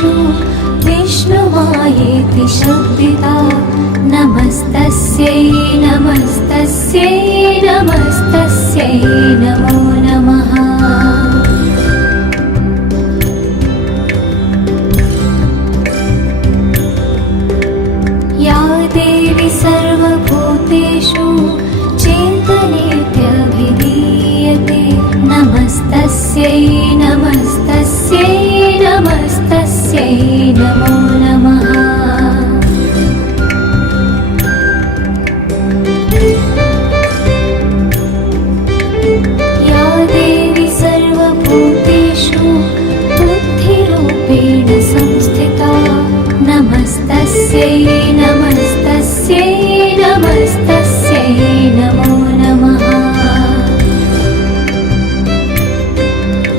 भूतेषु विष्णुमायेति शब्दिता नमस्तस्यै नमस्तस्यै नमस्तस्यै नमो नमः। या देवी सर्वभूतेषु चिन्तनेत्यभिधीयते नमस्तस्यै नमस्तस्यै नमस्तस्यै नमो नमः।